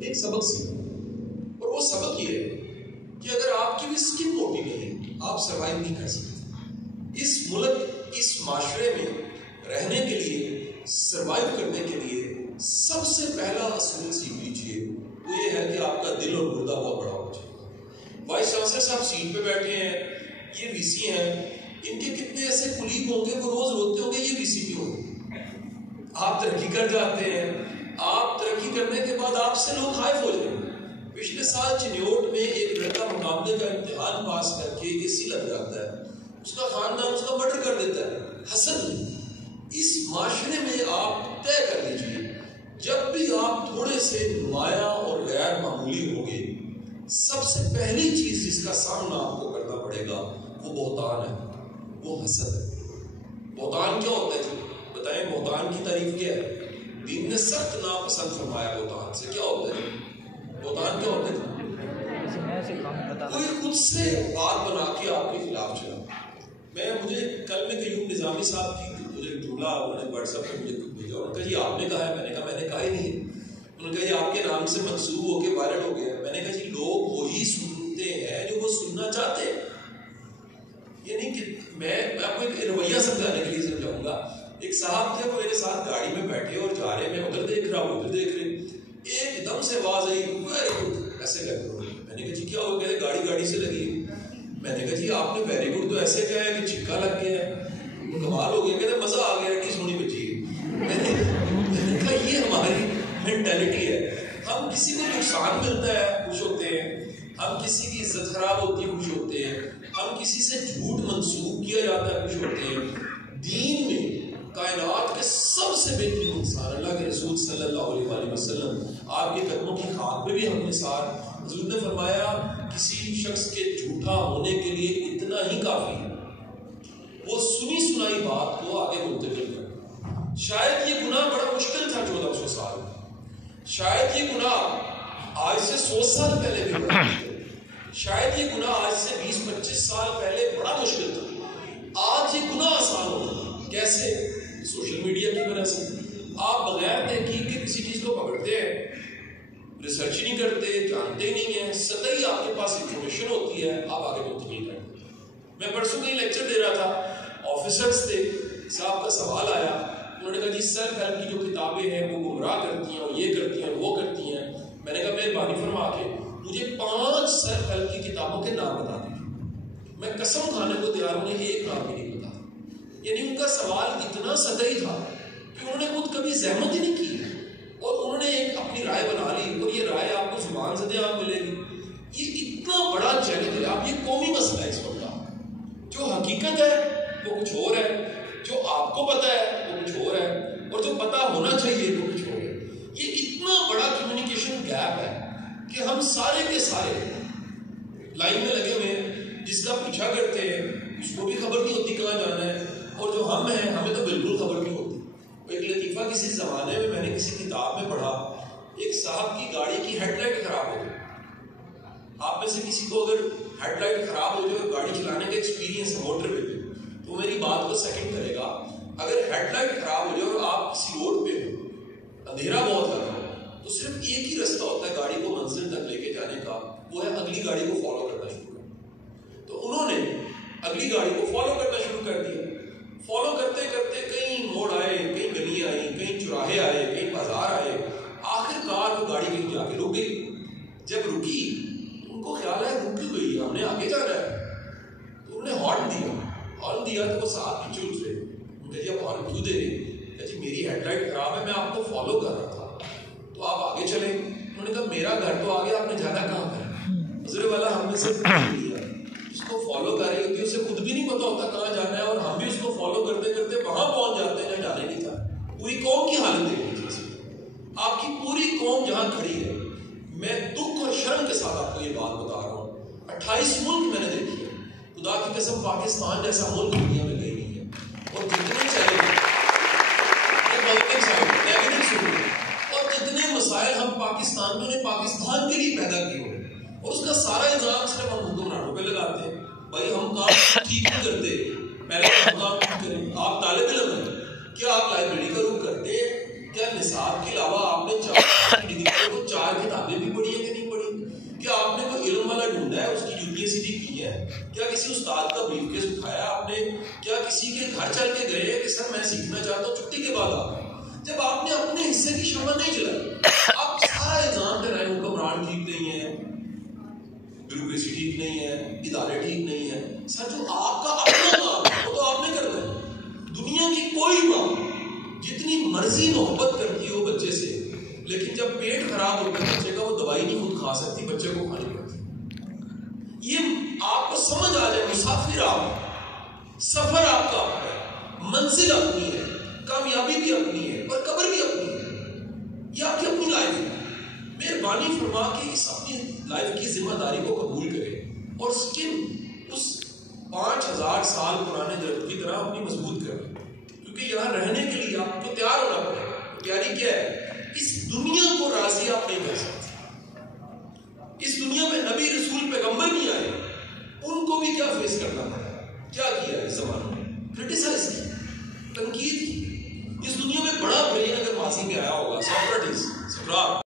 ایک سبق سیکھا، اور وہ سبق یہ ہے کہ اگر آپ کی بھی اسکن موٹی نہیں آپ سروائیو نہیں کر سکتے۔ اس ملک، اس معاشرے میں رہنے کے لیے، سروائیو کرنے کے لیے سب سے پہلا اصول سیکھ لیجیے، وہ یہ ہے کہ آپ کا دل اور گردہ بہت بڑا ہو چاہیے۔ وائس چانسلر صاحب سیٹ پہ بیٹھے ہیں، یہ وی سی ہیں، ان کے کتنے ایسے کلیگ ہوں گے وہ روز روتے ہوں گے یہ وی سی کیوں ہوگی۔ آپ ترقی کر جاتے ہیں، آپ ترقی کرنے کے بعد آپ سے لوگ خائف ہو جائیں گے۔ پچھلے سال چنیوٹ میں ایک لڑکا مقابلے کا امتحان پاس کر کے اے سی لگ جاتا ہے، اس کا خاندان اس کا مرڈر کر دیتا ہے، حسد نہیں۔ اس معاشرے میں آپ طے کر لیجیے، جب بھی آپ تھوڑے سے نمایاں اور غیر معمولی ہوں گے، سب سے پہلی چیز جس کا سامنا آپ کو کرنا پڑے گا وہ بہتان ہے، وہ حسد ہے۔ بہتان کیا ہوتا ہے جی؟ بتائیں، بہتان کی تعریف کیا ہے؟ دین نے سخت ناپسند فرمایا بہتان سے۔ کیا ہوتا ہے؟ بہتان کیا ہوتا ہے؟ کوئی خود سے بات بنا کے آپ کے خلاف چلا۔ مجھے کل میں قیوم نظامی صاحب کی مجھے جملہ انہوں نے واٹس ایپ پہ مجھے بھیجا، انہوں نے کہا جی آپ نے کہا ہے، میں نے کہا میں نے کہا ہی نہیں۔ انہوں نے کہا جی آپ کے نام سے منسوب ہو کے وائرل ہو گیا۔ میں نے کہا جی لوگ وہی سنتے ہیں جو وہ سننا چاہتے ہیں، یعنی کہ میں آپ کو ایک رویہ سمجھانے کے لیے سمجھاؤں گا۔ ایک صاحب تھے، وہ میرے ساتھ گاڑی میں بیٹھے اور جا رہے، میں ادھر دیکھ رہا ہوں ادھر دیکھ رہے، ایک دم سے آواز آئی ویری گڈ ایسے کہتے ہو۔ میں نے کہا جی کیا ہو گیا؟ گاڑی سے لگی ہے۔ میں نے کہا جی آپ نے ویری گڈ تو ایسے کہا ہے کہ چھکا لگ گیا ہے، کمال ہو گیا، کہتے مزہ آ گیا، ایڈی سونی بچی ہے۔ میں نے کہا یہ ہماری مینٹیلٹی ہے، ہم کسی کو نقصان ملتا ہے خوش ہوتے ہیں، ہم کسی کی عزت خراب ہوتی ہے خوش ہوتے ہیں، ہم کسی سے جھوٹ منسوب کیا جاتا ہے خوش ہوتے ہیں۔ دین میں کائنات کے سب سے بہترین انسان اللہ کے رسول صلی اللہ علیہ وسلم، آپ کے قدموں کی خاک پہ بھی ہم نے سار، حضور نے فرمایا کسی شخص کے جھوٹا ہونے کے لیے اتنا ہی کافی ہے وہ سنی سنائی بات کو آگے منتقل کرنا۔ شاید یہ گناہ بڑا مشکل تھا 1400 سال میں، شاید یہ گناہ آج سے 100 سال پہلے بھی بڑا مشکل، شاید یہ گناہ آج سے 20-25 سال پہلے بڑا مشکل تھا، آج یہ گناہ آسان ہو گیا۔ کیسے؟ سوشل میڈیا کی وجہ سے۔ آپ بغیر تحقیق کے کسی چیز کو پکڑتے ہیں، ریسرچ نہیں کرتے، جانتے نہیں ہیں، سطحی آپ کے پاس انفارمیشن ہوتی ہے، آپ آگے منتقل کرتے ہیں۔ میں پرسوں کہیں لیکچر دے رہا تھا، آفیسرز تھے، صاحب کا سوال آیا، انہوں نے کہا جی سیلف ہیلپ کی جو کتابیں ہیں وہ گمراہ کرتی ہیں اور یہ کرتی ہیں وہ کرتی ہیں۔ میں نے کہا مہربانی فرما کے مجھے 5 سیلف ہیلپ کی کتابوں کے نام بتا دیجیے۔ میں قسم کھانے کو تیار ہوں، ایک نام بھی نہیں بتا۔ یعنی ان کا سوال اتنا سطحی تھا کہ انہوں نے خود کبھی زحمت ہی نہیں کی، اور انہوں نے ایک اپنی رائے بنا لی، اور یہ رائے آپ کو زبان سے دے آپ ملے گی۔ یہ اتنا بڑا چیلنج ہے، آپ یہ قومی مسئلہ ہے اس وقت کا۔ جو حقیقت ہے وہ کچھ اور ہے، جو آپ کو پتا ہے وہ کچھ اور ہے، اور جو پتا ہونا چاہیے وہ کچھ اور ہے۔ یہ اتنا بڑا کمیونیکیشن گیپ ہے کہ ہم سارے کے سارے لائن میں لگے ہوئے ہیں، جس کا پیچھا کرتے ہیں اس کو بھی خبر نہیں ہوتی کہاں جانا ہے، اور جو ہم ہیں ہمیں تو بالکل خبر نہیں ہوتی۔ ایک لطیفہ کسی زمانے میں نے کسی کتاب میں پڑھا، ایک صاحب کی گاڑی کی ہیڈ لائٹ خراب ہو گئی۔ آپ میں سے کسی کو اگر ہیڈ لائٹ خراب ہو جائے، گاڑی چلانے کا ایکسپیرینس ہے موٹر پہ، تو میری بات کو سیکنڈ کرے گا۔ اگر ہیڈ لائٹ خراب ہو جائے اور آپ کسی روڈ پہ ہو، اندھیرا بہت لگا ہو، تو صرف ایک ہی رستہ ہوتا ہے گاڑی کو منزل تک لے کے جانے کا، وہ ہے اگلی گاڑی کو فالو کرنا شروع کرنا۔ تو انہوں نے اگلی گاڑی کو فالو کرنا شروع کر دیا۔ فالو کرتے کرتے کئی موڑ آئے، کئی گلیاں آئیں، کئی چوراہے آئے، کئی بازار آئے، آخر کار وہ گاڑی کہیں جا کے رک گئی۔ جب رکی تو ان کو خیال ہے رکی گئی، ہم نے آگے جانا ہے، تو انہوں نے ہارن دیا تو وہ ساتھ پیچھے اترے۔ ان کہ جی آپ ہارن کیوں دے رہے؟ کہ جی میری ہیڈ لائٹ خراب ہے، میں آپ کو فالو کر رہا تھا، تو آپ آگے چلیں۔ انہوں نے کہا میرا گھر تو آگے، آپ نے جانا کہاں پر؟ حضرت والا ہم نے صرف اس کو فالو کر رہی ہوتی ہے، اسے خود بھی نہیں پتا ہوتا کہاں جانا ہے، اور ہم بھی اس کو فالو کرتے کرتے وہاں پہنچ جاتے ہیں جہاں جانے نہیں تھا۔ پوری قوم کی حالت دیکھ لیجیے، آپ کی پوری قوم جہاں کھڑی ہے۔ میں دکھ اور شرم کے ساتھ آپ کو یہ بات بتا رہا ہوں، 28 ملک میں نے دیکھی ہے، خدا کی قسم پاکستان جیسا ملک دنیا میں کہیں نہیں ہے، اور جتنے چیلنج اور جتنے مسائل ہم پاکستان میں نے پاکستان کے لیے پیدا کیے ہوئے، اور اس کا سارا الزام صرف ہم حکمرانوں پہ لگاتے ہیں۔ بھائی ہم کام ٹھیک نہیں کرتے، پہلے ہم کام ٹھیک کریں۔ آپ طالب علم ہیں، کیا آپ لائبریری کا رخ کرتے ہیں؟ کیا نصاب کے علاوہ آپ نے 4 کتابیں بھی پڑھی ہیں کہ نہیں پڑھی؟ کیا آپ نے کوئی علم والا ڈھونڈا ہے، اس کی یونیورسٹی کی ہے؟ کیا کسی استاد کا بریف کیس اٹھایا آپ نے؟ کیا کسی کے گھر چل کے گئے کہ سر میں سیکھنا چاہتا ہوں چھٹی کے بعد آپ؟ جب آپ نے اپنے حصے کی شمع نہیں جلائی، آپ سارا الزام پہ رہے، حکمران ٹھیک نہیں ہے، بیوروکریسی ٹھیک نہیں ہے، ادارے ٹھیک نہیں ہے۔ سر جو آپ کا اپنا کام ہے وہ تو آپ نے کرنا ہے۔ دنیا کی کوئی ماں جتنی مرضی محبت کرتی ہو بچے سے، لیکن جب پیٹ خراب ہوتا ہے بچے کا، وہ دوائی نہیں خود کھا سکتی، بچے کو کھانی پڑتی۔ یہ آپ کو سمجھ آ جائے، مسافر آپ، سفر آپ کا اپنا ہے، منزل اپنی ہے، کامیابی بھی اپنی ہے اور قبر بھی اپنی ہے۔ یہ آپ کی اپنی لائف ہے۔ مہربانی فرما کے اس اپنی لائف کی ذمہ داری کو قبول کرے اور اس 5000 سال پرانے درخت کی طرح اپنی مضبوط کرے، کیونکہ یہاں رہنے کے لیے آپ کو تیار ہونا پڑے گا۔ تیاری کیا ہے؟ اس دنیا کو راضی آپ نہیں کر سکتے۔ اس دنیا میں نبی رسول پیغمبر بھی آئے، ان کو بھی کیا فیس کرنا پڑا، کیا کیا اس زمانے میں؟ کرٹیسائز کی، تنقید کی۔ اس دنیا میں بڑا برین اگر ماضی میں آیا ہوگا، سوکریٹس، سقراط،